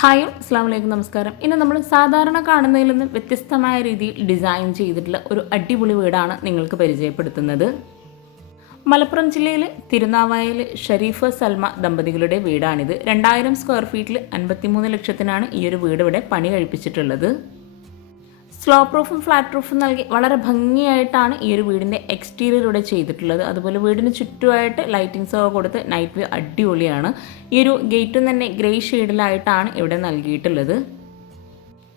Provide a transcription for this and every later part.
Hi, അസ്സാം വലൈക്കും, നമസ്കാരം. ഇന്ന് നമ്മൾ സാധാരണ കാണുന്നതിൽ നിന്ന് വ്യത്യസ്തമായ രീതിയിൽ ഡിസൈൻ ചെയ്തിട്ടുള്ള ഒരു അടിപൊളി വീടാണ് നിങ്ങൾക്ക് പരിചയപ്പെടുത്തുന്നത്. മലപ്പുറം ജില്ലയിൽ തിരുനാവായയിൽ ഷരീഫ് സൽമ ദമ്പതികളുടെ വീടാണിത്. 2000 സ്ക്വയർ ഫീറ്റിൽ 53 ലക്ഷത്തിനാണ് ഈ ഒരു വീട് ഇവിടെ പണി കഴിപ്പിച്ചിട്ടുള്ളത്. സ്ലോ പ്രൂഫും ഫ്ലാറ്റ് പ്രൂഫും നൽകി വളരെ ഭംഗിയായിട്ടാണ് ഈ ഒരു വീടിൻ്റെ എക്സ്റ്റീരിയർ ഇവിടെ ചെയ്തിട്ടുള്ളത്. അതുപോലെ വീടിന് ചുറ്റുമായിട്ട് ലൈറ്റിങ്സ് ഒക്കെ കൊടുത്ത് നൈറ്റ് വ്യൂ അടിപൊളിയാണ്. ഈ ഒരു ഗേറ്റും തന്നെ ഗ്രേ ഷെയ്ഡിലായിട്ടാണ് ഇവിടെ നൽകിയിട്ടുള്ളത്.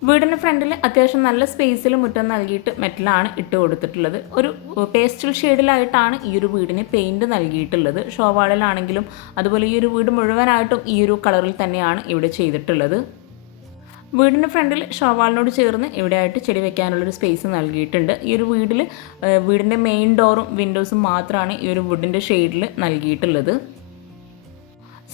വീടിൻ്റെ ഫ്രണ്ടിൽ അത്യാവശ്യം നല്ല സ്പേസിൽ മുറ്റം നൽകിയിട്ട് മെറ്റലാണ് ഇട്ട് കൊടുത്തിട്ടുള്ളത്. ഒരു പേസ്റ്റൽ ഷെയ്ഡിലായിട്ടാണ് ഈ ഒരു വീടിന് പെയിൻറ് നൽകിയിട്ടുള്ളത്. ഷോവാളിലാണെങ്കിലും അതുപോലെ ഈ ഒരു വീട് മുഴുവനായിട്ടും ഈ ഒരു കളറിൽ തന്നെയാണ് ഇവിടെ ചെയ്തിട്ടുള്ളത്. വീടിൻ്റെ ഫ്രണ്ടിൽ ഷോവാളിനോട് ചേർന്ന് ഇവിടെയായിട്ട് ചെടി വെക്കാനുള്ളൊരു സ്പേസ് നൽകിയിട്ടുണ്ട്. ഈ ഒരു വീടിൻ്റെ മെയിൻ ഡോറും വിൻഡോസും മാത്രമാണ് ഈ ഒരു വുഡിൻ്റെ ഷെയ്ഡിൽ നൽകിയിട്ടുള്ളത്.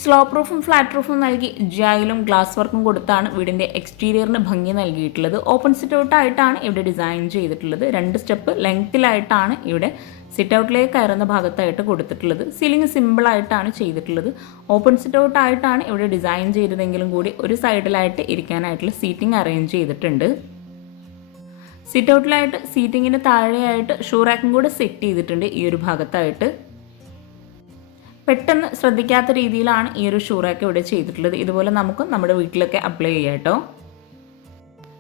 സ്ലോ പ്രൂഫും ഫ്ലാറ്റ് പ്രൂഫും നൽകി ജായിലും ഗ്ലാസ് വർക്കും കൊടുത്താണ് വീടിൻ്റെ എക്സ്റ്റീരിയറിന് ഭംഗി നൽകിയിട്ടുള്ളത്. ഓപ്പൺ സിറ്റ് ഔട്ടായിട്ടാണ് ഇവിടെ ഡിസൈൻ ചെയ്തിട്ടുള്ളത്. 2 സ്റ്റെപ്പ് ലെങ്ത്തിലായിട്ടാണ് ഇവിടെ സിറ്റ് ഔട്ടിലേക്ക് കയറുന്ന ഭാഗത്തായിട്ട് കൊടുത്തിട്ടുള്ളത്. സീലിംഗ് സിമ്പിളായിട്ടാണ് ചെയ്തിട്ടുള്ളത്. ഓപ്പൺ സിറ്റ് ഔട്ടായിട്ടാണ് ഇവിടെ ഡിസൈൻ ചെയ്തതെങ്കിലും കൂടി ഒരു സൈഡിലായിട്ട് ഇരിക്കാനായിട്ടുള്ള സീറ്റിംഗ് അറേഞ്ച് ചെയ്തിട്ടുണ്ട്. സിറ്റ് ഔട്ടിലായിട്ട് സീറ്റിങ്ങിന് താഴെയായിട്ട് ഷൂ റാക്കും കൂടെ സെറ്റ് ചെയ്തിട്ടുണ്ട്. ഈ ഒരു ഭാഗത്തായിട്ട് പെട്ടെന്ന് ശ്രദ്ധിക്കാത്ത രീതിയിലാണ് ഈ ഒരു ഷൂ റാക്ക് ഇവിടെ ചെയ്തിട്ടുള്ളത്. ഇതുപോലെ നമുക്ക് നമ്മുടെ വീട്ടിലൊക്കെ അപ്ലൈ ചെയ്യാം കേട്ടോ.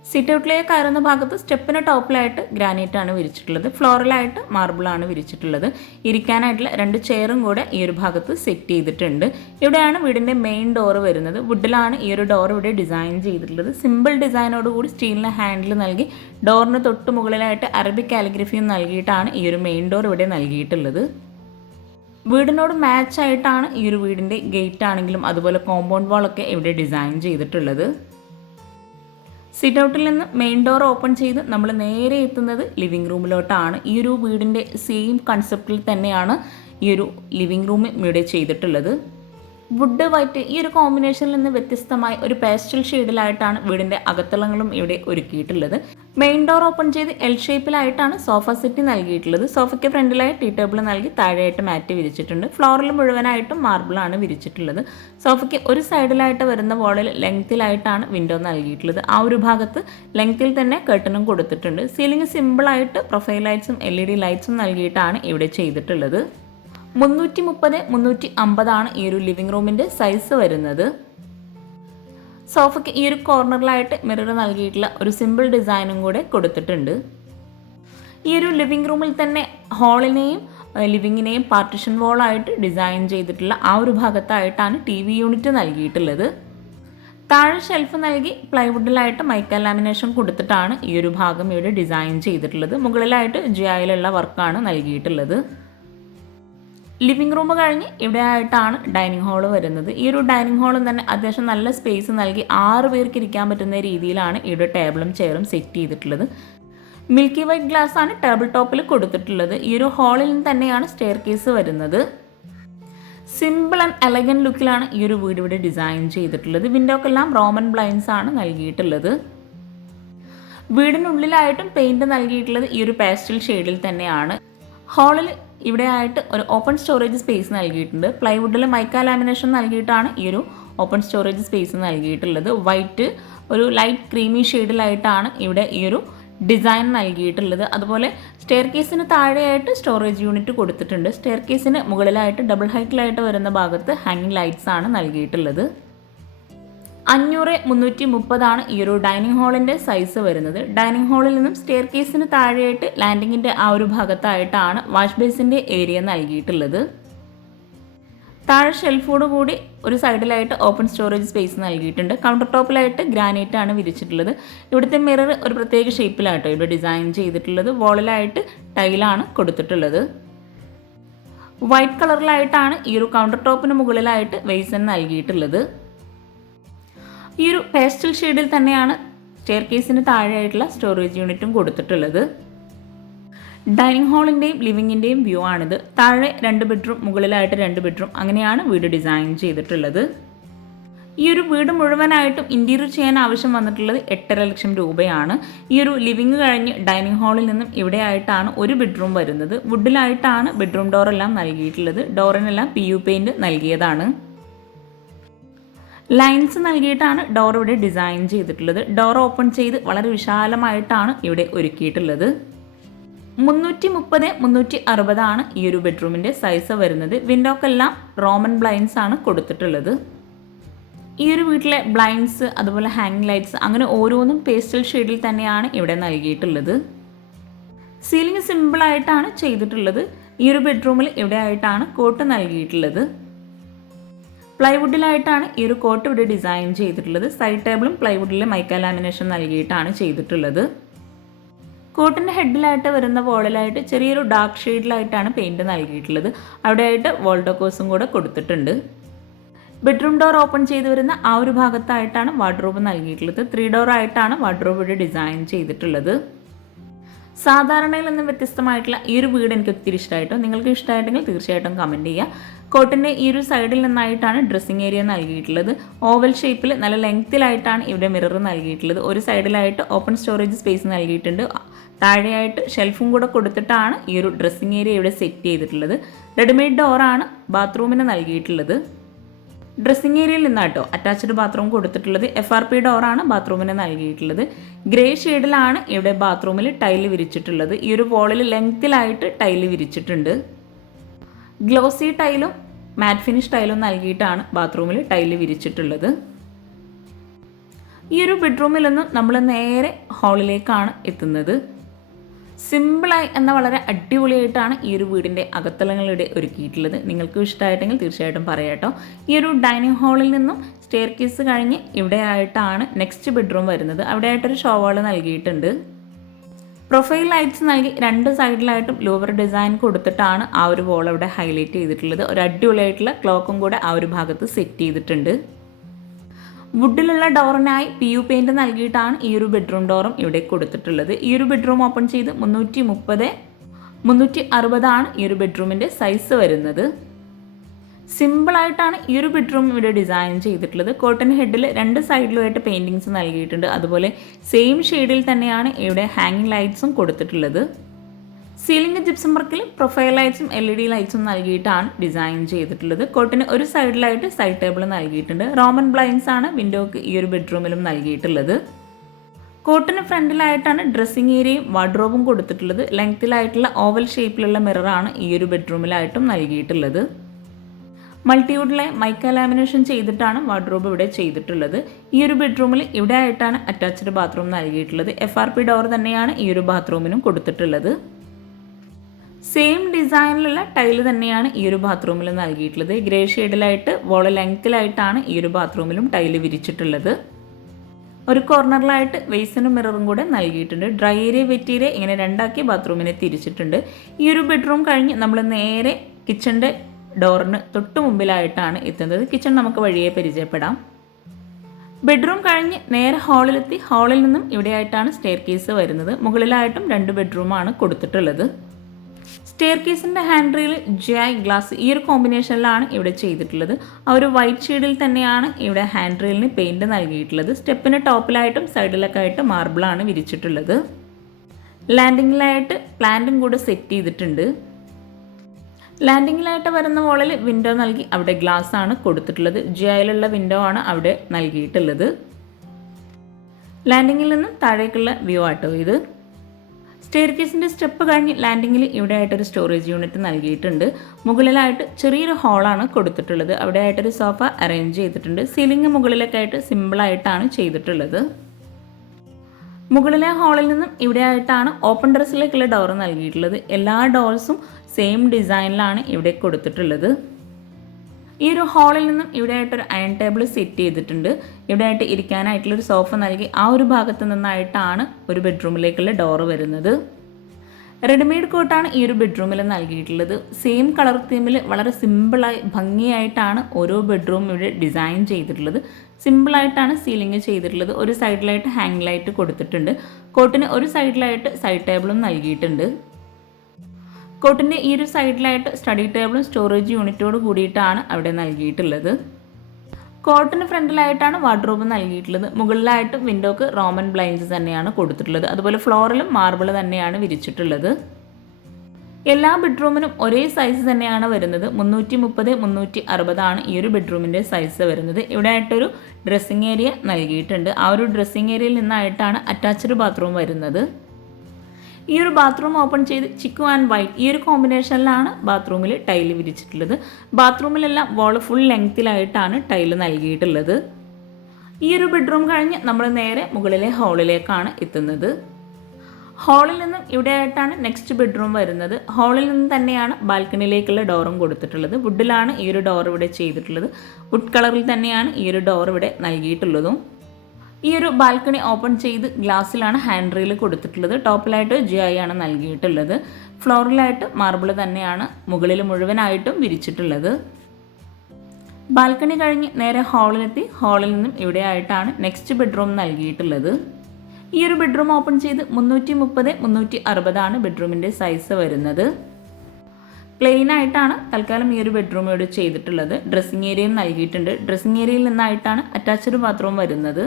സിറ്റ് ഔട്ടിലേക്ക് കയറുന്ന ഭാഗത്ത് സ്റ്റെപ്പിന് ടോപ്പിലായിട്ട് ഗ്രാനൈറ്റാണ് വിരിച്ചിട്ടുള്ളത്. ഫ്ലോറിലായിട്ട് മാർബിളാണ് വിരിച്ചിട്ടുള്ളത്. ഇരിക്കാനായിട്ടുള്ള 2 ചെയറും കൂടെ ഈ ഒരു ഭാഗത്ത് സെറ്റ് ചെയ്തിട്ടുണ്ട്. ഇവിടെയാണ് വീടിൻ്റെ മെയിൻ ഡോറ് വരുന്നത്. വുഡിലാണ് ഈ ഒരു ഡോർ ഇവിടെ ഡിസൈൻ ചെയ്തിട്ടുള്ളത്. സിമ്പിൾ ഡിസൈനോടുകൂടി സ്റ്റീലിന് ഹാൻഡിൽ നൽകി ഡോറിന് തൊട്ട് മുകളിലായിട്ട് അറബിക് കാലിഗ്രഫിയും നൽകിയിട്ടാണ് ഈ ഒരു മെയിൻ ഡോർ ഇവിടെ നൽകിയിട്ടുള്ളത്. വീടിനോട് മാച്ചായിട്ടാണ് ഈ ഒരു വീടിൻ്റെ ഗേറ്റ് ആണെങ്കിലും അതുപോലെ കോമ്പൗണ്ട് വാളൊക്കെ ഇവിടെ ഡിസൈൻ ചെയ്തിട്ടുള്ളത്. സിറ്റ് ഔട്ടിൽ നിന്ന് മെയിൻ ഡോർ ഓപ്പൺ ചെയ്ത് നമ്മൾ നേരെ എത്തുന്നത് ലിവിങ് റൂമിലോട്ടാണ്. ഈ ഒരു വീടിൻ്റെ സെയിം കൺസെപ്റ്റിൽ തന്നെയാണ് ഈ ഒരു ലിവിങ് റൂം ഇവിടെ ചെയ്തിട്ടുള്ളത്. വുഡ് വൈറ്റ് ഈ ഒരു കോമ്പിനേഷനിൽ നിന്ന് വ്യത്യസ്തമായി ഒരു പേസ്റ്റൽ ഷെയ്ഡിലായിട്ടാണ് വീടിൻ്റെ അകത്തളങ്ങളും ഇവിടെ ഒരുക്കിയിട്ടുള്ളത്. മെയിൻ ഡോർ ഓപ്പൺ ചെയ്ത് എൽ ഷേപ്പിലായിട്ടാണ് സോഫ സെറ്റ് നൽകിയിട്ടുള്ളത്. സോഫയ്ക്ക് ഫ്രണ്ടിലായി ടീ ടേബിൾ നൽകി താഴെയായിട്ട് മാറ്റ് വിരിച്ചിട്ടുണ്ട്. ഫ്ലോറിൽ മുഴുവനായിട്ടും മാർബിളാണ് വിരിച്ചിട്ടുള്ളത്. സോഫയ്ക്ക് ഒരു സൈഡിലായിട്ട് വരുന്ന വാളിൽ ലെങ്ത്തിലായിട്ടാണ് വിൻഡോ നൽകിയിട്ടുള്ളത്. ആ ഒരു ഭാഗത്ത് ലെങ്ത്തിൽ തന്നെ കർട്ടനും കൊടുത്തിട്ടുണ്ട്. സീലിംഗ് സിമ്പിളായിട്ട് പ്രൊഫൈൽ ലൈറ്റ്സും LED ലൈറ്റ്സും നൽകിയിട്ടാണ് ഇവിടെ ചെയ്തിട്ടുള്ളത്. 330-350 ഈ ഒരു ലിവിംഗ് റൂമിൻ്റെ സൈസ് വരുന്നത്. സോഫയ്ക്ക് ഈ ഒരു കോർണറിലായിട്ട് മിറർ നൽകിയിട്ടുള്ള ഒരു സിമ്പിൾ ഡിസൈനും കൂടെ കൊടുത്തിട്ടുണ്ട്. ഈ ഒരു ലിവിംഗ് റൂമിൽ തന്നെ ഹാളിനെയും ലിവിങ്ങിനെയും പാർട്ടിഷൻ വോളായിട്ട് ഡിസൈൻ ചെയ്തിട്ടുള്ള ആ ഒരു ഭാഗത്തായിട്ടാണ് TV യൂണിറ്റ് നൽകിയിട്ടുള്ളത്. താഴെ ഷെൽഫ് നൽകി പ്ലൈവുഡിലായിട്ട് മൈക്ക ലാമിനേഷൻ കൊടുത്തിട്ടാണ് ഈ ഒരു ഭാഗം ഇവിടെ ഡിസൈൻ ചെയ്തിട്ടുള്ളത്. മുകളിലായിട്ട് ജിയായിലുള്ള വർക്കാണ് നൽകിയിട്ടുള്ളത്. ലിവിംഗ് റൂം കഴിഞ്ഞ് ഇവിടെ ആയിട്ടാണ് ഡൈനിങ് ഹാള് വരുന്നത്. ഈ ഒരു ഡൈനിങ് ഹാളും തന്നെ അത്യാവശ്യം നല്ല സ്പേസ് നൽകി 6 പേർക്ക് ഇരിക്കാൻ പറ്റുന്ന രീതിയിലാണ് ഇവിടെ ടേബിളും ചെയറും സെറ്റ് ചെയ്തിട്ടുള്ളത്. മിൽക്കി വൈറ്റ് ഗ്ലാസ് ആണ് ടേബിൾ ടോപ്പിൽ കൊടുത്തിട്ടുള്ളത്. ഈ ഒരു ഹാളിൽ നിന്ന് തന്നെയാണ് സ്റ്റെയർ കേസ് വരുന്നത്. സിമ്പിൾ ആൻഡ് എലഗൻറ്റ് ലുക്കിലാണ് ഈ ഒരു വീട് ഇവിടെ ഡിസൈൻ ചെയ്തിട്ടുള്ളത്. വിൻഡോക്കെല്ലാം റോമൻ ബ്ലൈൻഡ്സ് ആണ് നൽകിയിട്ടുള്ളത്. വീടിനുള്ളിലായിട്ടും പെയിൻറ് നൽകിയിട്ടുള്ളത് ഈ ഒരു പാസ്റ്റൽ ഷെയ്ഡിൽ തന്നെയാണ്. ഹാളിൽ ഇവിടെ ആയിട്ട് ഒരു ഓപ്പൺ സ്റ്റോറേജ് സ്പേസ് നൽകിയിട്ടുണ്ട്. പ്ലൈവുഡിൽ മൈക്ക ലാമിനേഷൻ നൽകിയിട്ടാണ് ഈ ഒരു ഓപ്പൺ സ്റ്റോറേജ് സ്പേസ് നൽകിയിട്ടുള്ളത്. വൈറ്റ് ഒരു ലൈറ്റ് ക്രീമി ഷെയ്ഡിലായിട്ടാണ് ഇവിടെ ഈ ഒരു ഡിസൈൻ നൽകിയിട്ടുള്ളത്. അതുപോലെ സ്റ്റെയർ കേസിന് താഴെയായിട്ട് സ്റ്റോറേജ് യൂണിറ്റ് കൊടുത്തിട്ടുണ്ട്. സ്റ്റെയർ കേസിന് മുകളിലായിട്ട് ഡബിൾ ഹൈറ്റിലായിട്ട് വരുന്ന ഭാഗത്ത് ഹാങ്ങിങ് ലൈറ്റ്സ് ആണ് നൽകിയിട്ടുള്ളത്. 500-330 ഈ ഒരു ഡൈനിങ് ഹാളിൻ്റെ സൈസ് വരുന്നത്. ഡൈനിങ് ഹാളിൽ നിന്നും സ്റ്റെയർ കേസിന് താഴെയായിട്ട് ലാൻഡിങ്ങിൻ്റെ ആ ഒരു ഭാഗത്തായിട്ടാണ് വാഷ് ബേസിൻ്റെ ഏരിയ നൽകിയിട്ടുള്ളത്. താഴെ ഷെൽഫോട് കൂടി ഒരു സൈഡിലായിട്ട് ഓപ്പൺ സ്റ്റോറേജ് സ്പേസ് നൽകിയിട്ടുണ്ട്. കൗണ്ടർ ടോപ്പിലായിട്ട് ഗ്രാനൈറ്റ് ആണ് വിരിച്ചിട്ടുള്ളത്. ഇവിടുത്തെ മിറർ ഒരു പ്രത്യേക ഷേപ്പിലായിട്ടോ ഇവിടെ ഡിസൈൻ ചെയ്തിട്ടുള്ളത്. വോളിലായിട്ട് ടൈലാണ് കൊടുത്തിട്ടുള്ളത്. വൈറ്റ് കളറിലായിട്ടാണ് ഈ ഒരു കൗണ്ടർ ടോപ്പിന് മുകളിലായിട്ട് വെയ്സൺ നൽകിയിട്ടുള്ളത്. ഈ ഒരു പേസ്റ്റൽ ഷെയ്ഡിൽ തന്നെയാണ് സ്റ്റെയർ കേസിന് താഴെയായിട്ടുള്ള സ്റ്റോറേജ് യൂണിറ്റും കൊടുത്തിട്ടുള്ളത്. ഡൈനിങ് ഹാളിൻ്റെയും ലിവിങ്ങിൻ്റെയും വ്യൂ ആണിത്. താഴെ 2 ബെഡ്റൂം, മുകളിലായിട്ട് 2 ബെഡ്റൂം, അങ്ങനെയാണ് വീട് ഡിസൈൻ ചെയ്തിട്ടുള്ളത്. ഈ ഒരു വീട് മുഴുവനായിട്ടും ഇൻറ്റീരിയർ ചെയ്യാൻ ആവശ്യം വന്നിട്ടുള്ളത് 8.5 ലക്ഷം രൂപയാണ്. ഈ ഒരു ലിവിങ് കഴിഞ്ഞ് ഡൈനിങ് ഹാളിൽ നിന്നും ഇവിടെയായിട്ടാണ് ഒരു ബെഡ്റൂം വരുന്നത്. വുഡിലായിട്ടാണ് ബെഡ്റൂം ഡോറെല്ലാം നൽകിയിട്ടുള്ളത്. ഡോറിനെല്ലാം PU പെയിൻറ് നൽകിയതാണ്. ലൈൻസ് നൽകിയിട്ടാണ് ഡോർ ഇവിടെ ഡിസൈൻ ചെയ്തിട്ടുള്ളത്. ഡോർ ഓപ്പൺ ചെയ്ത് വളരെ വിശാലമായിട്ടാണ് ഇവിടെ ഒരുക്കിയിട്ടുള്ളത്. 330 360 ഈ ഒരു ബെഡ്റൂമിൻ്റെ സൈസ് വരുന്നത്. വിൻഡോക്കെല്ലാം റോമൻ ബ്ലൈൻഡ്സ് ആണ് കൊടുത്തിട്ടുള്ളത്. ഈ ഒരു വീട്ടിലെ ബ്ലൈൻഡ്സ് അതുപോലെ ഹാങ്ങിങ് ലൈറ്റ്സ് അങ്ങനെ ഓരോന്നും പേസ്റ്റൽ ഷെയ്ഡിൽ തന്നെയാണ് ഇവിടെ നൽകിയിട്ടുള്ളത്. സീലിംഗ് സിമ്പിളായിട്ടാണ് ചെയ്തിട്ടുള്ളത്. ഈ ഒരു ബെഡ്റൂമിൽ ഇവിടെ ആയിട്ടാണ് കോട്ട് നൽകിയിട്ടുള്ളത്. പ്ലൈവുഡിലായിട്ടാണ് ഈ ഒരു കോട്ട് ഇവിടെ ഡിസൈൻ ചെയ്തിട്ടുള്ളത്. സൈഡ് ടേബിളും പ്ലൈവുഡിലെ മൈക്ക ലാമിനേഷൻ നൽകിയിട്ടാണ് ചെയ്തിട്ടുള്ളത്. കോട്ടിൻ്റെ ഹെഡിലായിട്ട് വരുന്ന വോളിലായിട്ട് ചെറിയൊരു ഡാർക്ക് ഷെയ്ഡിലായിട്ടാണ് പെയിൻറ് നൽകിയിട്ടുള്ളത്. അവിടെയായിട്ട് വോൾ ഡെക്കോസും കൂടെ കൊടുത്തിട്ടുണ്ട്. ബെഡ്റൂം ഡോർ ഓപ്പൺ ചെയ്ത് വരുന്ന ആ ഒരു ഭാഗത്തായിട്ടാണ് വാർഡ്രോബ് നൽകിയിട്ടുള്ളത്. 3 ഡോർ ആയിട്ടാണ് വാർഡ്രോബ് ഇവിടെ ഡിസൈൻ ചെയ്തിട്ടുള്ളത്. സാധാരണയിൽ നിന്നും വ്യത്യസ്തമായിട്ടുള്ള ഈ ഒരു വീട് എനിക്ക് ഒത്തിരി ഇഷ്ടമായിട്ടോ. നിങ്ങൾക്ക് ഇഷ്ടമായിട്ടെങ്കിൽ തീർച്ചയായിട്ടും കമൻറ്റ് ചെയ്യുക. കോട്ടിൻ്റെ ഈ ഒരു സൈഡിൽ നിന്നായിട്ടാണ് ഡ്രസ്സിങ് ഏരിയ നൽകിയിട്ടുള്ളത്. ഓവൽ ഷേപ്പിൽ നല്ല ലെങ്ത്തിലായിട്ടാണ് ഇവിടെ മിറർ നൽകിയിട്ടുള്ളത്. ഒരു സൈഡിലായിട്ട് ഓപ്പൺ സ്റ്റോറേജ് സ്പേസ് നൽകിയിട്ടുണ്ട്. താഴെയായിട്ട് ഷെൽഫും കൂടെ കൊടുത്തിട്ടാണ് ഈ ഒരു ഡ്രസ്സിങ് ഏരിയ ഇവിടെ സെറ്റ് ചെയ്തിട്ടുള്ളത്. റെഡിമെയ്ഡ് ഡോറാണ് ബാത്റൂമിന് നൽകിയിട്ടുള്ളത്. ഡ്രസ്സിങ് ഏരിയയിൽ നിന്നാട്ടോ അറ്റാച്ച്ഡ് ബാത്റൂം കൊടുത്തിട്ടുള്ളത്. FRP ഡോറാണ് ബാത്റൂമിന് നൽകിയിട്ടുള്ളത്. ഗ്രേ ഷെയ്ഡിലാണ് ഇവിടെ ബാത്റൂമിൽ ടൈല് വിരിച്ചിട്ടുള്ളത്. ഈ ഒരു വോളിൽ ലെങ്ത്തിലായിട്ട് ടൈല് വിരിച്ചിട്ടുണ്ട്. ഗ്ലോസി ടൈലും മാറ്റ് ഫിനിഷ് ടൈലും നൽകിയിട്ടാണ് ബാത്റൂമിൽ ടൈല് വിരിച്ചിട്ടുള്ളത്. ഈ ഒരു ബെഡ്റൂമിൽ നിന്നും നമ്മൾ നേരെ ഹാളിലേക്കാണ് എത്തുന്നത്. സിമ്പിളായി എന്ന വളരെ അടിപൊളിയായിട്ടാണ് ഈ ഒരു വീടിൻ്റെ അകത്തളങ്ങളിവിടെ ഒരുക്കിയിട്ടുള്ളത്. നിങ്ങൾക്ക് ഇഷ്ടമായിട്ടെങ്കിൽ തീർച്ചയായിട്ടും പറയാട്ടോ. ഈ ഒരു ഡൈനിങ് ഹാളിൽ നിന്നും സ്റ്റെയർ കേസ് കഴിഞ്ഞ് ഇവിടെ ആയിട്ടാണ് നെക്സ്റ്റ് ബെഡ്റൂം വരുന്നത്. അവിടെ ആയിട്ടൊരു ഷോവാൾ നൽകിയിട്ടുണ്ട്. പ്രൊഫൈൽ ലൈറ്റ്സ് നൽകി 2 സൈഡിലായിട്ടും ലൂവർ ഡിസൈൻ കൊടുത്തിട്ടാണ് ആ ഒരു വോൾ അവിടെ ഹൈലൈറ്റ് ചെയ്തിട്ടുള്ളത്. ഒരു അടിപൊളിയായിട്ടുള്ള ക്ലോക്കും കൂടെ ആ ഒരു ഭാഗത്ത് സെറ്റ് ചെയ്തിട്ടുണ്ട്. വുഡിലുള്ള ഡോറിനായി PU പെയിൻറ് നൽകിയിട്ടാണ് ഈ ഒരു ബെഡ്റൂം ഡോറും ഇവിടെ കൊടുത്തിട്ടുള്ളത്. ഈ ഒരു ബെഡ്റൂം ഓപ്പൺ ചെയ്ത് 330 360 ഈ ഒരു ബെഡ്റൂമിൻ്റെ സൈസ് വരുന്നത്. സിമ്പിളായിട്ടാണ് ഈ ഒരു ബെഡ്റൂം ഇവിടെ ഡിസൈൻ ചെയ്തിട്ടുള്ളത്. കോട്ടൺ ഹെഡിൽ 2 സൈഡിലുമായിട്ട് പെയിൻറ്റിങ്സ് നൽകിയിട്ടുണ്ട്. അതുപോലെ സെയിം ഷെയ്ഡിൽ തന്നെയാണ് ഇവിടെ ഹാങ്ങിങ് ലൈറ്റ്സും കൊടുത്തിട്ടുള്ളത്. സീലിംഗ് ജിപ്സം വർക്കിൽ പ്രൊഫൈൽ ലൈറ്റ്സും LED ലൈറ്റ്സും നൽകിയിട്ടാണ് ഡിസൈൻ ചെയ്തിട്ടുള്ളത്. കോട്ടിന് ഒരു സൈഡിലായിട്ട് സൈഡ് ടേബിൾ നൽകിയിട്ടുണ്ട്. റോമൻ ബ്ലൈൻഡ്സ് ആണ് വിൻഡോക്ക് ഈ ഒരു ബെഡ്റൂമിലും നൽകിയിട്ടുള്ളത്. കോട്ടിന് ഫ്രണ്ടിലായിട്ടാണ് ഡ്രസ്സിങ് ഏരിയയും വാർഡ്രോബും കൊടുത്തിട്ടുള്ളത്. ലെങ്ത്തിലായിട്ടുള്ള ഓവൽ ഷേപ്പിലുള്ള മിററാണ് ഈ ഒരു ബെഡ്റൂമിലായിട്ടും നൽകിയിട്ടുള്ളത്. മൾട്ടിവുഡിലെ മൈക്ക ലാമിനേഷൻ ചെയ്തിട്ടാണ് വാർഡ്രോബ് ഇവിടെ ചെയ്തിട്ടുള്ളത്. ഈ ഒരു ബെഡ്റൂമിൽ ഇവിടെ ആയിട്ടാണ് അറ്റാച്ച്ഡ് ബാത്റൂം നൽകിയിട്ടുള്ളത്. FRP ഡോർ തന്നെയാണ് ഈ ഒരു ബാത്റൂമിനും കൊടുത്തിട്ടുള്ളത്. സെയിം ഡിസൈനിലുള്ള ടൈല് തന്നെയാണ് ഈ ഒരു ബാത്റൂമിൽ നൽകിയിട്ടുള്ളത്. ഗ്രേ ഷെയ്ഡിലായിട്ട് വോള ലെങ്ത്തിലായിട്ടാണ് ഈ ഒരു ബാത്റൂമിലും ടൈല് വിരിച്ചിട്ടുള്ളത്. ഒരു കോർണറിലായിട്ട് വെയ്സിനും മിററും കൂടെ നൽകിയിട്ടുണ്ട്. ഡ്രൈ ഏരിയ വെറ്റ് ഏരിയ ഇങ്ങനെ 2ആക്കി ബാത്റൂമിനെ തിരിച്ചിട്ടുണ്ട്. ഈ ഒരു ബെഡ്റൂം കഴിഞ്ഞ് നമ്മൾ നേരെ കിച്ചൻ്റെ ഡോറിന് തൊട്ട് മുമ്പിലായിട്ടാണ് എത്തുന്നത്. കിച്ചൺ നമുക്ക് വഴിയെ പരിചയപ്പെടാം. ബെഡ്റൂം കഴിഞ്ഞ് നേരെ ഹാളിലെത്തി. ഹാളിൽ നിന്നും ഇവിടെയായിട്ടാണ് സ്റ്റെയർ കേസ് വരുന്നത്. മുകളിലായിട്ടും 2 ബെഡ്റൂമാണ് കൊടുത്തിട്ടുള്ളത്. സ്റ്റെയർ കേസിൻ്റെ ഹാൻഡ് റെയിൽ GI ഗ്ലാസ് ഈ ഒരു കോമ്പിനേഷനിലാണ് ഇവിടെ ചെയ്തിട്ടുള്ളത്. ആ ഒരു വൈറ്റ് ഷെയ്ഡിൽ തന്നെയാണ് ഇവിടെ ഹാൻഡ് റെയിലിന് പെയിൻറ് നൽകിയിട്ടുള്ളത്. സ്റ്റെപ്പിന് ടോപ്പിലായിട്ടും സൈഡിലൊക്കെ ആയിട്ട് മാർബിളാണ് വിരിച്ചിട്ടുള്ളത്. ലാൻഡിങ്ങിലായിട്ട് പ്ലാന്റും കൂടെ സെറ്റ് ചെയ്തിട്ടുണ്ട്. ലാൻഡിങ്ങിലായിട്ട് വരുന്ന വോളിൽ വിൻഡോ നൽകി അവിടെ ഗ്ലാസ് ആണ് കൊടുത്തിട്ടുള്ളത്. GIയിലുള്ള വിൻഡോ ആണ് അവിടെ നൽകിയിട്ടുള്ളത്. ലാൻഡിങ്ങിൽ നിന്നും താഴേക്കുള്ള വ്യൂ ആട്ടോ ഇത്. സ്റ്റെയർ കേസിൻ്റെ സ്റ്റെപ്പ് കഴിഞ്ഞ് ലാൻഡിങ്ങിൽ ഇവിടെ ആയിട്ടൊരു സ്റ്റോറേജ് യൂണിറ്റ് നൽകിയിട്ടുണ്ട്. മുകളിലായിട്ട് ചെറിയൊരു ഹാളാണ് കൊടുത്തിട്ടുള്ളത്. അവിടെ ആയിട്ടൊരു സോഫ അറേഞ്ച് ചെയ്തിട്ടുണ്ട്. സീലിംഗ് മുകളിലൊക്കെ ആയിട്ട് സിമ്പിളായിട്ടാണ് ചെയ്തിട്ടുള്ളത്. മുകളിലെ ഹാളിൽ നിന്നും ഇവിടെ ആയിട്ടാണ് ഓപ്പൺ ഡ്രസ്സിലേക്കുള്ള ഡോർ നൽകിയിട്ടുള്ളത്. എല്ലാ ഡോർസും സെയിം ഡിസൈനിലാണ് ഇവിടെ കൊടുത്തിട്ടുള്ളത്. ഈ ഒരു ഹാളിൽ നിന്നും ഇവിടെ ആയിട്ടൊരു അയൺ ടേബിൾ സെറ്റ് ചെയ്തിട്ടുണ്ട്. ഇവിടെ ആയിട്ട് ഇരിക്കാനായിട്ടുള്ളൊരു സോഫ നൽകി ആ ഒരു ഭാഗത്ത് നിന്നായിട്ടാണ് ഒരു ബെഡ്റൂമിലേക്കുള്ള ഡോറ് വരുന്നത്. റെഡിമെയ്ഡ് കോട്ടാണ് ഈ ഒരു ബെഡ്റൂമിൽ നൽകിയിട്ടുള്ളത്. സെയിം കളർ തീമിൽ വളരെ സിമ്പിളായി ഭംഗിയായിട്ടാണ് ഓരോ ബെഡ്റൂം ഇവിടെ ഡിസൈൻ ചെയ്തിട്ടുള്ളത്. സിമ്പിളായിട്ടാണ് സീലിംഗ് ചെയ്തിട്ടുള്ളത്. ഒരു സൈഡിലായിട്ട് ഹാങ് ലൈറ്റ് കൊടുത്തിട്ടുണ്ട്. കോട്ടിന് ഒരു സൈഡിലായിട്ട് സൈഡ് ടേബിളും നൽകിയിട്ടുണ്ട്. കോട്ടിൻ്റെ ഈ ഒരു സൈഡിലായിട്ട് സ്റ്റഡി ടേബിളും സ്റ്റോറേജ് യൂണിറ്റോട് കൂടിയിട്ടാണ് അവിടെ നൽകിയിട്ടുള്ളത്. കോട്ടിന് ഫ്രണ്ടിലായിട്ടാണ് വാർഡ്രോബ് നൽകിയിട്ടുള്ളത്. മുകളിലായിട്ട് വിൻഡോക്ക് റോമൻ ബ്ലൈൻഡ്സ് തന്നെയാണ് കൊടുത്തിട്ടുള്ളത്. അതുപോലെ ഫ്ലോറിലും മാർബിൾ തന്നെയാണ് വിരിച്ചിട്ടുള്ളത്. എല്ലാ ബെഡ്റൂമിനും ഒരേ സൈസ് തന്നെയാണ് വരുന്നത്. 330 360 ഈ ഒരു ബെഡ്റൂമിൻ്റെ സൈസ് വരുന്നത്. ഇവിടെ ആയിട്ടൊരു ഡ്രസ്സിങ് ഏരിയ നൽകിയിട്ടുണ്ട്. ആ ഒരു ഡ്രസ്സിങ് ഏരിയയിൽ നിന്നായിട്ടാണ് അറ്റാച്ച്ഡ് ബാത്റൂം വരുന്നത്. ഈ ഒരു ബാത്റൂം ഓപ്പൺ ചെയ്ത് ചിക്കു ആൻഡ് വൈറ്റ് ഈ ഒരു കോമ്പിനേഷനിലാണ് ബാത്റൂമിൽ ടൈല് വിരിച്ചിട്ടുള്ളത്. ബാത്റൂമിലെല്ലാം വാൾ ഫുൾ ലെങ്ത്തിലായിട്ടാണ് ടൈല് നൽകിയിട്ടുള്ളത്. ഈ ഒരു ബെഡ്റൂം കഴിഞ്ഞ് നമ്മൾ നേരെ മുകളിലെ ഹാളിലേക്കാണ് എത്തുന്നത്. ഹാളിൽ നിന്നും ഇവിടെയായിട്ടാണ് നെക്സ്റ്റ് ബെഡ്റൂം വരുന്നത്. ഹാളിൽ നിന്ന് തന്നെയാണ് ബാൽക്കണിയിലേക്കുള്ള ഡോറും കൊടുത്തിട്ടുള്ളത്. വുഡിലാണ് ഈ ഒരു ഡോർ ഇവിടെ ചെയ്തിട്ടുള്ളത്. വുഡ് കളറിൽ തന്നെയാണ് ഈ ഒരു ഡോർ ഇവിടെ നൽകിയിട്ടുള്ളതും. ഈ ഒരു ബാൽക്കണി ഓപ്പൺ ചെയ്ത് ഗ്ലാസ്സിലാണ് ഹാൻഡ് റെയിൽ കൊടുത്തിട്ടുള്ളത്. ടോപ്പിലായിട്ട് GI ആണ് നൽകിയിട്ടുള്ളത്. ഫ്ലോറിലായിട്ട് മാർബിൾ തന്നെയാണ് മുകളിൽ മുഴുവനായിട്ടും വിരിച്ചിട്ടുള്ളത്. ബാൽക്കണി കഴിഞ്ഞ് നേരെ ഹാളിലെത്തി. ഹാളിൽ നിന്നും ഇവിടെയായിട്ടാണ് നെക്സ്റ്റ് ബെഡ്റൂം നൽകിയിട്ടുള്ളത്. ഈ ഒരു ബെഡ്റൂം ഓപ്പൺ ചെയ്ത് 330 360 ബെഡ്റൂമിൻ്റെ സൈസ് വരുന്നത്. പ്ലെയിൻ ആയിട്ടാണ് തൽക്കാലം ഈ ഒരു ബെഡ്റൂം ഇവിടെ ചെയ്തിട്ടുള്ളത്. ഡ്രസ്സിങ് ഏരിയയും നൽകിയിട്ടുണ്ട്. ഡ്രസ്സിങ് ഏരിയയിൽ നിന്നായിട്ടാണ് അറ്റാച്ച്ഡ് ബാത്റൂം വരുന്നത്.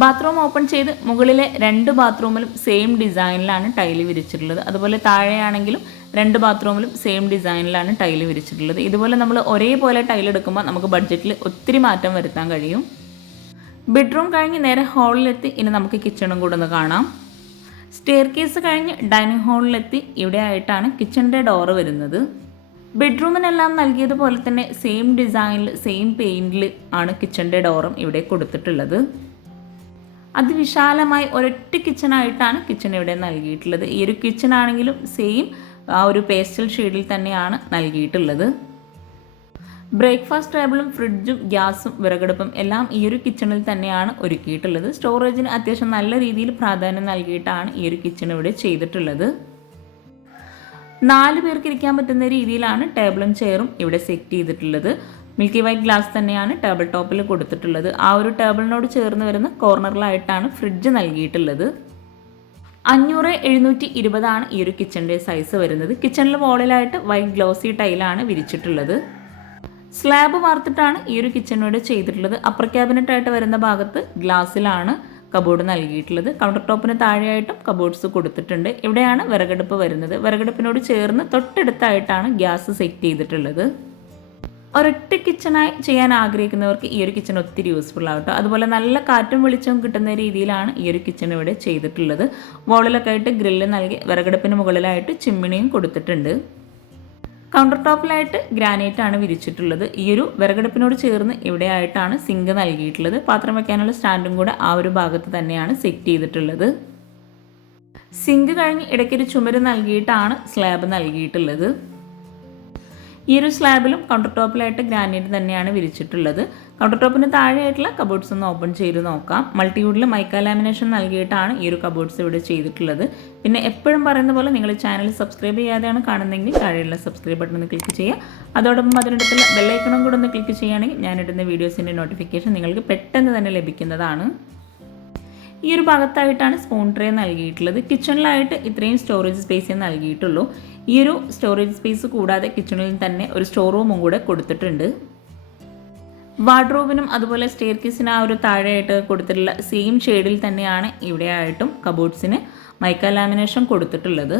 ബാത്റൂം ഓപ്പൺ ചെയ്ത് മുകളിലെ 2 ബാത്റൂമിലും സെയിം ഡിസൈനിലാണ് ടൈല് വിരിച്ചിട്ടുള്ളത്. അതുപോലെ താഴെയാണെങ്കിലും 2 ബാത്റൂമിലും സെയിം ഡിസൈനിലാണ് ടൈല് വിരിച്ചിട്ടുള്ളത്. ഇതുപോലെ നമ്മൾ ഒരേപോലെ ടൈൽ എടുക്കുമ്പോൾ നമുക്ക് ബഡ്ജറ്റിൽ ഒത്തിരി മാറ്റം വരുത്താൻ കഴിയും. ബെഡ്റൂം കഴിഞ്ഞ് നേരെ ഹാളിലെത്തി. ഇനി നമുക്ക് കിച്ചണും കൂടെ ഒന്ന് കാണാം. സ്റ്റെയർ കേസ് കഴിഞ്ഞ് ഡൈനിങ് ഹാളിലെത്തി. ഇവിടെ ആയിട്ടാണ് കിച്ചണിൻ്റെ ഡോറ് വരുന്നത്. ബെഡ്റൂമിനെല്ലാം നൽകിയതുപോലെ തന്നെ സെയിം ഡിസൈനിൽ സെയിം പെയിൻറ്റിൽ ആണ് കിച്ചണിൻ്റെ ഡോറും ഇവിടെ കൊടുത്തിട്ടുള്ളത്. അതിവിശാലമായി ഒരൊറ്റ കിച്ചണായിട്ടാണ് കിച്ചൺ ഇവിടെ നൽകിയിട്ടുള്ളത്. ഈ ഒരു കിച്ചൺ ആണെങ്കിലും സെയിം ആ ഒരു പേസ്റ്റൽ ഷെയ്ഡിൽ തന്നെയാണ് നൽകിയിട്ടുള്ളത്. ബ്രേക്ക്ഫാസ്റ്റ് ടേബിളും ഫ്രിഡ്ജും ഗ്യാസും വിറകടുപ്പും എല്ലാം ഈ ഒരു കിച്ചണിൽ തന്നെയാണ് ഒരുക്കിയിട്ടുള്ളത്. സ്റ്റോറേജിന് അത്യാവശ്യം നല്ല രീതിയിൽ പ്രാധാന്യം നൽകിയിട്ടാണ് ഈ ഒരു കിച്ചൺ ഇവിടെ ചെയ്തിട്ടുള്ളത്. 4 പേർക്ക് ഇരിക്കാൻ പറ്റുന്ന രീതിയിലാണ് ടേബിളും ചെയറും ഇവിടെ സെറ്റ് ചെയ്തിട്ടുള്ളത്. മിൽക്കി വൈറ്റ് ഗ്ലാസ് തന്നെയാണ് ടേബിൾ ടോപ്പിൽ കൊടുത്തിട്ടുള്ളത്. ആ ഒരു ടേബിളിനോട് ചേർന്ന് വരുന്ന കോർണറിലായിട്ടാണ് ഫ്രിഡ്ജ് നൽകിയിട്ടുള്ളത്. 500 720 ഈ ഒരു കിച്ചണിൻ്റെ സൈസ് വരുന്നത്. കിച്ചണിൽ വോളിലായിട്ട് വൈറ്റ് ഗ്ലോസി ടൈലാണ് വിരിച്ചിട്ടുള്ളത്. സ്ലാബ് വാർത്തിട്ടാണ് ഈ ഒരു കിച്ചണിനോട് ചെയ്തിട്ടുള്ളത്. അപ്പർ ക്യാബിനറ്റ് ആയിട്ട് വരുന്ന ഭാഗത്ത് ഗ്ലാസ്സിലാണ് കബോർഡ് നൽകിയിട്ടുള്ളത്. കൗണ്ടർ ടോപ്പിന് താഴെയായിട്ടും കബോർഡ്സ് കൊടുത്തിട്ടുണ്ട്. ഇവിടെയാണ് വിറകടുപ്പ് വരുന്നത്. വിറകടുപ്പിനോട് ചേർന്ന് തൊട്ടടുത്തായിട്ടാണ് ഗ്യാസ് സെറ്റ് ചെയ്തിട്ടുള്ളത്. ഒരൊറ്റ കിച്ചണായി ചെയ്യാൻ ആഗ്രഹിക്കുന്നവർക്ക് ഈ ഒരു കിച്ചൺ ഒത്തിരി യൂസ്ഫുൾ ആവട്ടോ. അതുപോലെ നല്ല കാറ്റും വെളിച്ചവും കിട്ടുന്ന രീതിയിലാണ് ഈ ഒരു കിച്ചൺ ഇവിടെ ചെയ്തിട്ടുള്ളത്. വോളിലൊക്കെ ആയിട്ട് ഗ്രില്ല് നൽകി വിറകടുപ്പിന് മുകളിലായിട്ട് ചിമ്മിണിയും കൊടുത്തിട്ടുണ്ട്. കൗണ്ടർ ടോപ്പിലായിട്ട് ഗ്രാനൈറ്റ് ആണ് വിരിച്ചിട്ടുള്ളത്. ഈ ഒരു വിറകടുപ്പിനോട് ചേർന്ന് ഇവിടെ ആയിട്ടാണ് സിങ്ക് നൽകിയിട്ടുള്ളത്. പാത്രം വയ്ക്കാനുള്ള സ്റ്റാൻഡും കൂടെ ആ ഒരു ഭാഗത്ത് തന്നെയാണ് സെറ്റ് ചെയ്തിട്ടുള്ളത്. സിങ്ക് കഴിഞ്ഞ് ഇടയ്ക്കൊരു ചുമര് നൽകിയിട്ടാണ് സ്ലാബ് നൽകിയിട്ടുള്ളത്. ഈ ഒരു സ്ലാബിലും കൗണ്ടർ ടോപ്പിലായിട്ട് ഗ്രാനൈറ്റ് തന്നെയാണ് വിരിച്ചിട്ടുള്ളത്. കൗണ്ടർ ടോപ്പിന് താഴെയായിട്ടുള്ള കബോർഡ്സ് ഒന്ന് ഓപ്പൺ ചെയ്ത് നോക്കാം. മൾട്ടിവുഡിൽ മൈക്ക ലാമിനേഷൻ നൽകിയിട്ടാണ് ഈ ഒരു കബോർഡ്സ് ഇവിടെ ചെയ്തിട്ടുള്ളത്. പിന്നെ എപ്പോഴും പറയുന്ന പോലെ നിങ്ങൾ ചാനൽ സബ്സ്ക്രൈബ് ചെയ്യാതെയാണ് കാണുന്നതെങ്കിൽ താഴെയുള്ള സബ്സ്ക്രൈബ് ബട്ടൺ ഒന്ന് ക്ലിക്ക് ചെയ്യുക. അതോടൊപ്പം അതിനടുത്തുള്ള ബെല്ലൈക്കണും കൂടെ ഒന്ന് ക്ലിക്ക് ചെയ്യുകയാണെങ്കിൽ ഞാനിടുന്ന വീഡിയോസിൻ്റെ നോട്ടിഫിക്കേഷൻ നിങ്ങൾക്ക് പെട്ടെന്ന് തന്നെ ലഭിക്കുന്നതാണ്. ഈ ഒരു ഭാഗത്തായിട്ടാണ് സ്പൂൺ ട്രേ നൽകിയിട്ടുള്ളത്. കിച്ചണിലായിട്ട് ഇത്രയും സ്റ്റോറേജ് സ്പേസേ നൽകിയിട്ടുള്ളൂ. ഈ ഒരു സ്റ്റോറേജ് സ്പേസ് കൂടാതെ കിച്ചണിൽ തന്നെ ഒരു സ്റ്റോർ റൂമും കൂടെ കൊടുത്തിട്ടുണ്ട്. വാർഡ്രോബിനും അതുപോലെ സ്റ്റെയർ കേസിന് ആ ഒരു താഴെയായിട്ട് കൊടുത്തിട്ടുള്ള സെയിം ഷെയ്ഡിൽ തന്നെയാണ് ഇവിടെ ആയിട്ടും കബോർഡ്സിന് മൈക്ക ലാമിനേഷൻ കൊടുത്തിട്ടുള്ളത്.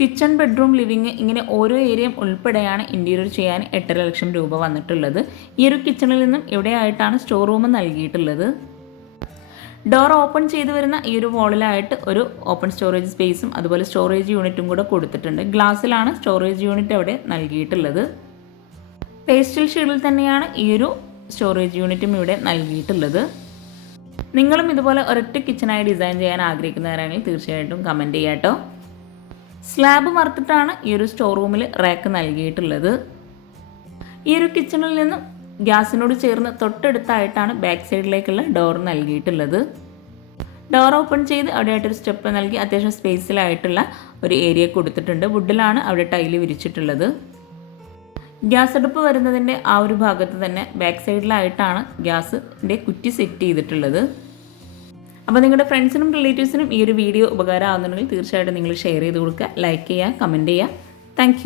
കിച്ചൺ, ബെഡ്റൂം, ലിവിങ് ഇങ്ങനെ ഓരോ ഏരിയയും ഉൾപ്പെടെയാണ് ഇൻറ്റീരിയർ ചെയ്യാൻ 8.5 ലക്ഷം രൂപ വന്നിട്ടുള്ളത്. ഈ ഒരു കിച്ചണിൽ നിന്നും ഇവിടെ ആയിട്ടാണ് സ്റ്റോർ റൂം നൽകിയിട്ടുള്ളത്. ഡോർ ഓപ്പൺ ചെയ്ത് വരുന്ന ഈ ഒരു വോളിലായിട്ട് ഒരു ഓപ്പൺ സ്റ്റോറേജ് സ്പേസും അതുപോലെ സ്റ്റോറേജ് യൂണിറ്റും കൂടെ കൊടുത്തിട്ടുണ്ട്. ഗ്ലാസ്സിലാണ് സ്റ്റോറേജ് യൂണിറ്റ് അവിടെ നൽകിയിട്ടുള്ളത്. പേസ്റ്റൽ ഷെയ്ഡിൽ തന്നെയാണ് ഈ ഒരു സ്റ്റോറേജ് യൂണിറ്റും ഇവിടെ നൽകിയിട്ടുള്ളത്. നിങ്ങളും ഇതുപോലെ ഒരൊറ്റ കിച്ചണായി ഡിസൈൻ ചെയ്യാൻ ആഗ്രഹിക്കുന്നവരാണെങ്കിൽ തീർച്ചയായിട്ടും കമൻറ്റ് ചെയ്യാം കേട്ടോ. സ്ലാബ് മറത്തിട്ടാണ് ഈ ഒരു സ്റ്റോർ റൂമിൽ റാക്ക് നൽകിയിട്ടുള്ളത്. ഈ ഒരു കിച്ചണിൽ നിന്നും ഗ്യാസിനോട് ചേർന്ന് തൊട്ടടുത്തായിട്ടാണ് ബാക്ക് സൈഡിലേക്കുള്ള ഡോർ നൽകിയിട്ടുള്ളത്. ഡോർ ഓപ്പൺ ചെയ്ത് അവിടെയായിട്ടൊരു സ്റ്റെപ്പ് നൽകി അത്യാവശ്യം സ്പേസിലായിട്ടുള്ള ഒരു ഏരിയ കൊടുത്തിട്ടുണ്ട്. വുഡിലാണ് അവിടെ ടൈല് വിരിച്ചിട്ടുള്ളത്. ഗ്യാസ് അടുപ്പ് വരുന്നതിൻ്റെ ആ ഒരു ഭാഗത്ത് തന്നെ ബാക്ക് സൈഡിലായിട്ടാണ് ഗ്യാസിൻ്റെ കുറ്റി സെറ്റ് ചെയ്തിട്ടുള്ളത്. അപ്പോൾ നിങ്ങളുടെ ഫ്രണ്ട്സിനും റിലേറ്റീവ്സിനും ഈ ഒരു വീഡിയോ ഉപകാരമാകുന്നുണ്ടെങ്കിൽ തീർച്ചയായിട്ടും നിങ്ങൾ ഷെയർ ചെയ്ത് കൊടുക്കുക, ലൈക്ക് ചെയ്യുക, കമൻറ്റ് ചെയ്യുക. താങ്ക്